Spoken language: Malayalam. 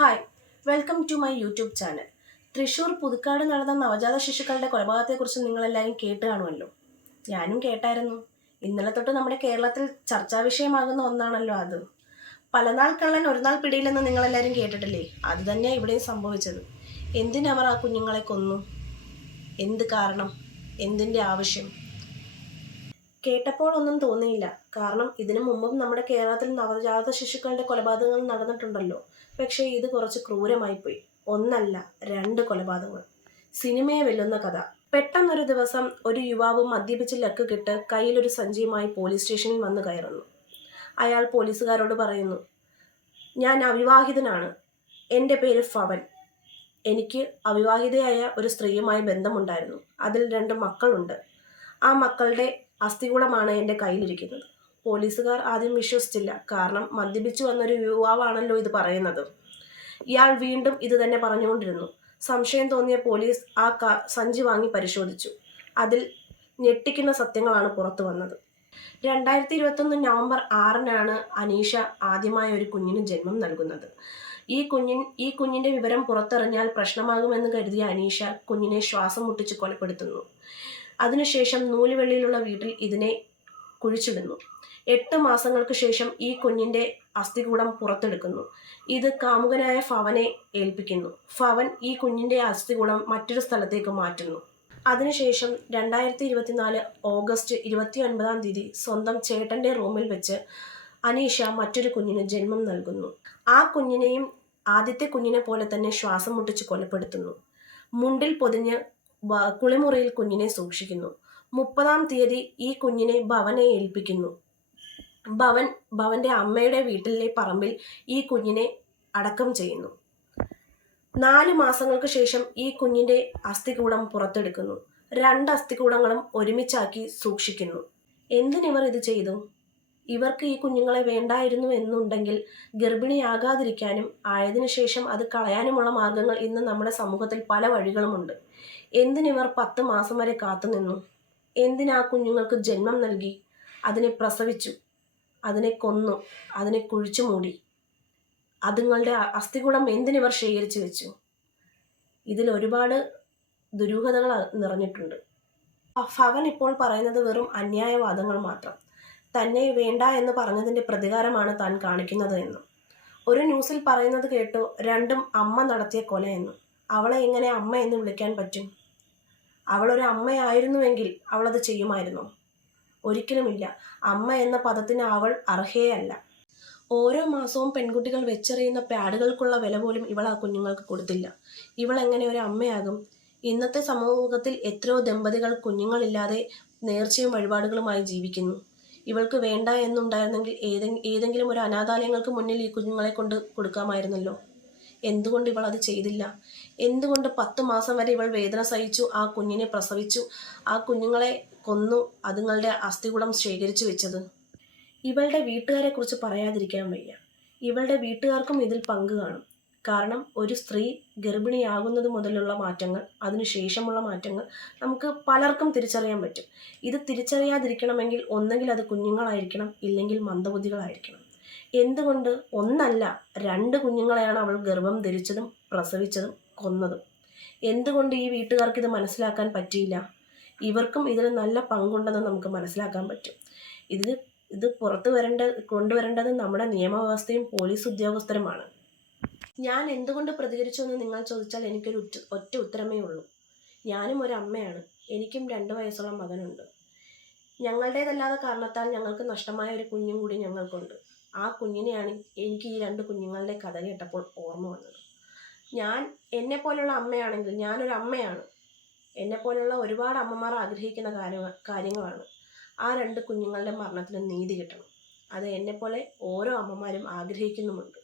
Hi welcome to my YouTube channel Thrissur Puthukkad നടന്ന നവജാത ശിശുക്കളുടെ കൊലപാതകത്തെക്കുറിച്ച് നിങ്ങളെല്ലാവരും കേട്ട് കാണുമല്ലോ ഞാനും കേട്ടായിരുന്നു. ഇന്നലെ തൊട്ട് നമ്മുടെ കേരളത്തിൽ ചർച്ചാ വിഷയമാകുന്ന ഒന്നാണല്ലോ അത്. പലനാൾ കള്ളൻ ഒരു നാൾ പിടിയിലെന്ന് നിങ്ങളെല്ലാവരും കേട്ടിട്ടില്ലേ? അത് തന്നെയാണ് ഇവിടെയും സംഭവിച്ചത്. എന്തിനവർ ആ കുഞ്ഞുങ്ങളെ കൊന്നു? എന്ത് കാരണം? എന്തിന്റെ ആവശ്യം? കേട്ടപ്പോൾ ഒന്നും തോന്നിയില്ല. കാരണം ഇതിനു മുമ്പും നമ്മുടെ കേരളത്തിൽ നവജാത ശിശുക്കളുടെ കൊലപാതകങ്ങൾ നടന്നിട്ടുണ്ടല്ലോ. പക്ഷേ ഇത് കുറച്ച് ക്രൂരമായി പോയി ഒന്നല്ല രണ്ട് കൊലപാതകങ്ങൾ. സിനിമയെ വെല്ലുന്ന കഥ. പെട്ടെന്നൊരു ദിവസം ഒരു യുവാവ് മദ്യപിച്ച് ലക്ക് കിട്ട് കയ്യിലൊരു സഞ്ചിയുമായി പോലീസ് സ്റ്റേഷനിൽ വന്ന് കയറുന്നു. അയാൾ പോലീസുകാരോട് പറയുന്നു ഞാൻ അവിവാഹിതനാണ്. എന്റെ പേര് ഫവൻ. എനിക്ക് അവിവാഹിതയായ ഒരു സ്ത്രീയുമായി ബന്ധമുണ്ടായിരുന്നു. അതിൽ രണ്ട് മക്കളുണ്ട്. ആ മക്കളുടെ അസ്ഥികൂടമാണ് എന്റെ കയ്യിലിരിക്കുന്നത്. പോലീസുകാർ ആദ്യം വിശ്വസിച്ചില്ല. കാരണം മദ്യപിച്ചു വന്നൊരു യുവാവാണല്ലോ ഇത് പറയുന്നത്. ഇയാൾ വീണ്ടും ഇത് തന്നെ പറഞ്ഞുകൊണ്ടിരുന്നു. സംശയം തോന്നിയ പോലീസ് ആ സഞ്ചി വാങ്ങി പരിശോധിച്ചു. അതിൽ ഞെട്ടിക്കുന്ന സത്യങ്ങളാണ് പുറത്തു വന്നത്. രണ്ടായിരത്തി ഇരുപത്തൊന്ന് നവംബർ ആറിനാണ് അനീഷ ആദ്യമായി ഒരു കുഞ്ഞിന് ജന്മം നൽകുന്നത്. ഈ കുഞ്ഞിൻ ഈ കുഞ്ഞിന്റെ വിവരം പുറത്തറിഞ്ഞാൽ പ്രശ്നമാകുമെന്ന് കരുതിയ അനീഷ കുഞ്ഞിനെ ശ്വാസം മുട്ടിച്ച് കൊലപ്പെടുത്തുന്നു. അതിനുശേഷം നൂലുവെള്ളിയിലുള്ള വീട്ടിൽ ഇതിനെ കുഴിച്ചിടുന്നു. എട്ട് മാസങ്ങൾക്ക് ശേഷം ഈ കുഞ്ഞിന്റെ അസ്ഥികൂടം പുറത്തെടുക്കുന്നു. ഇത് കാമുകനായ ഫവനെ ഏൽപ്പിക്കുന്നു. ഫവൻ ഈ കുഞ്ഞിന്റെ അസ്ഥികൂടം മറ്റൊരു സ്ഥലത്തേക്ക് മാറ്റുന്നു. അതിനുശേഷം രണ്ടായിരത്തി ഇരുപത്തിനാല് ഓഗസ്റ്റ് ഇരുപത്തി ഒൻപതാം തീയതി സ്വന്തം ചേട്ടന്റെ റൂമിൽ വെച്ച് അനീഷ മറ്റൊരു കുഞ്ഞിന് ജന്മം നൽകുന്നു. ആ കുഞ്ഞിനെയും ആദ്യത്തെ കുഞ്ഞിനെ പോലെ തന്നെ ശ്വാസം മുട്ടിച്ച് കൊലപ്പെടുത്തുന്നു. മുണ്ടിൽ പൊതിഞ്ഞ് കുളിമുറിയിൽ കുഞ്ഞിനെ സൂക്ഷിക്കുന്നു. മുപ്പതാം തീയതി ഈ കുഞ്ഞിനെ ഭവനെ ഏൽപ്പിക്കുന്നു. ഭവൻ ഭവന്റെ അമ്മയുടെ വീട്ടിലെ പറമ്പിൽ ഈ കുഞ്ഞിനെ അടക്കം ചെയ്യുന്നു. നാല് മാസങ്ങൾക്ക് ശേഷം ഈ കുഞ്ഞിന്റെ അസ്ഥികൂടം പുറത്തെടുക്കുന്നു. രണ്ട് അസ്ഥികൂടങ്ങളും ഒരുമിച്ചാക്കി സൂക്ഷിക്കുന്നു. എന്തിനവർ ഇത് ചെയ്തു? ഇവർക്ക് ഈ കുഞ്ഞുങ്ങളെ വേണ്ടായിരുന്നു എന്നുണ്ടെങ്കിൽ ഗർഭിണിയാകാതിരിക്കാനും ആയതിനു ശേഷം അത് കളയാനുമുള്ള മാർഗങ്ങൾ ഇന്ന് നമ്മുടെ സമൂഹത്തിൽ പല വഴികളുമുണ്ട്. എന്തിനിവർ പത്ത് മാസം വരെ കാത്തുനിന്നു എന്തിനാ കുഞ്ഞുങ്ങൾക്ക് ജന്മം നൽകി? അതിനെ പ്രസവിച്ചു അതിനെ കൊന്നു അതിനെ കുഴിച്ചു മൂടി. അതുങ്ങളുടെ അസ്ഥികൂടം എന്തിനിവർ ശേഖരിച്ചു വെച്ചു? ഇതിൽ ഒരുപാട് ദുരൂഹതകൾ നിറഞ്ഞിട്ടുണ്ട്. ഭവൻ ഇപ്പോൾ പറയുന്നത് വെറും അന്യായവാദങ്ങൾ മാത്രം. തന്നെ വേണ്ട എന്ന് പറഞ്ഞതിന്റെ പ്രതികാരമാണ് താൻ കാണിക്കുന്നത് എന്നും. ഒരു ന്യൂസിൽ പറയുന്നത് കേട്ടു രണ്ടും അമ്മ നടത്തിയ കൊലയെന്നും അവളെ എങ്ങനെ അമ്മ എന്ന് വിളിക്കാൻ പറ്റും? അവളൊരു അമ്മയായിരുന്നുവെങ്കിൽ അവളത് ചെയ്യുമായിരുന്നു? ഒരിക്കലുമില്ല. അമ്മ എന്ന പദത്തിന് അവൾ അർഹയല്ല ഓരോ മാസവും പെൺകുട്ടികൾ വെച്ചെറിയുന്ന പാഡുകൾക്കുള്ള വില പോലും ഇവൾ ആ കുഞ്ഞുങ്ങൾക്ക് കൊടുത്തില്ല. ഇവൾ എങ്ങനെ ഒരു അമ്മയാകും? ഇന്നത്തെ സമൂഹത്തിൽ എത്രയോ ദമ്പതികൾ കുഞ്ഞുങ്ങളില്ലാതെ നേർച്ചയും വഴിപാടുകളുമായി ജീവിക്കുന്നു. ഇവൾക്ക് വേണ്ട എന്നുണ്ടായിരുന്നെങ്കിൽ ഏതെ ഏതെങ്കിലും ഒരു അനാഥാലയങ്ങൾക്ക് മുന്നിൽ ഈ കുഞ്ഞുങ്ങളെ കൊണ്ട് കൊടുക്കാമായിരുന്നല്ലോ. എന്തുകൊണ്ട് ഇവൾ അത് ചെയ്തില്ല? എന്തുകൊണ്ട് പത്ത് മാസം വരെ ഇവൾ വേദന സഹിച്ചു ആ കുഞ്ഞിനെ പ്രസവിച്ചു ആ കുഞ്ഞുങ്ങളെ കൊന്നു അതുങ്ങളുടെ അസ്ഥികുടം ശേഖരിച്ചു വെച്ചത്? ഇവളുടെ വീട്ടുകാരെ കുറിച്ച് പറയാതിരിക്കാൻ വയ്യ. ഇവളുടെ വീട്ടുകാർക്കും ഇതിൽ പങ്ക് കാണും. കാരണം ഒരു സ്ത്രീ ഗർഭിണിയാകുന്നത് മുതലുള്ള മാറ്റങ്ങൾ അതിനുശേഷമുള്ള മാറ്റങ്ങൾ നമുക്ക് പലർക്കും തിരിച്ചറിയാൻ പറ്റും. ഇത് തിരിച്ചറിയാതിരിക്കണമെങ്കിൽ ഒന്നെങ്കിൽ അത് കുഞ്ഞുങ്ങളായിരിക്കണം ഇല്ലെങ്കിൽ മന്ദബുദ്ധികളായിരിക്കണം. എന്തുകൊണ്ട് ഒന്നല്ല രണ്ട് കുഞ്ഞുങ്ങളെയാണ് അവൾ ഗർഭം ധരിച്ചതും പ്രസവിച്ചതും കൊന്നതും. എന്തുകൊണ്ട് ഈ വീട്ടുകാർക്ക് ഇത് മനസ്സിലാക്കാൻ പറ്റിയില്ല? ഇവർക്കും ഇതിൽ നല്ല പങ്കുണ്ടെന്ന് നമുക്ക് മനസ്സിലാക്കാൻ പറ്റും. ഇതിന് ഇത് പുറത്തു വരേണ്ട കൊണ്ടുവരേണ്ടത് നമ്മുടെ നിയമവ്യവസ്ഥയും പോലീസ് ഉദ്യോഗസ്ഥരുമാണ്. ഞാൻ എന്തുകൊണ്ട് പ്രതികരിച്ചു എന്ന് നിങ്ങൾ ചോദിച്ചാൽ എനിക്കൊരു ഉറ്റ ഒറ്റ ഉത്തരമേ ഉള്ളൂ. ഞാനും ഒരു അമ്മയാണ്. എനിക്കും രണ്ട് വയസ്സുള്ള മകനുണ്ട്. ഞങ്ങളുടേതല്ലാത്ത കാരണത്താൽ ഞങ്ങൾക്ക് നഷ്ടമായ ഒരു കുഞ്ഞും കൂടി ഞങ്ങൾക്കുണ്ട്. ആ കുഞ്ഞിനെയാണ് എനിക്ക് ഈ രണ്ട് കുഞ്ഞുങ്ങളുടെ കഥ കേട്ടപ്പോൾ ഓർമ്മ വന്നത്. ഞാൻ എന്നെ പോലുള്ള അമ്മയാണെങ്കിൽ ഞാനൊരു അമ്മയാണ്. എന്നെ പോലുള്ള ഒരുപാട് അമ്മമാർ ആഗ്രഹിക്കുന്ന കാര്യ കാര്യങ്ങളാണ്. ആ രണ്ട് കുഞ്ഞുങ്ങളുടെ മരണത്തിന് നീതി കിട്ടണം. അത് എന്നെപ്പോലെ ഓരോ അമ്മമാരും ആഗ്രഹിക്കുന്നുമുണ്ട്.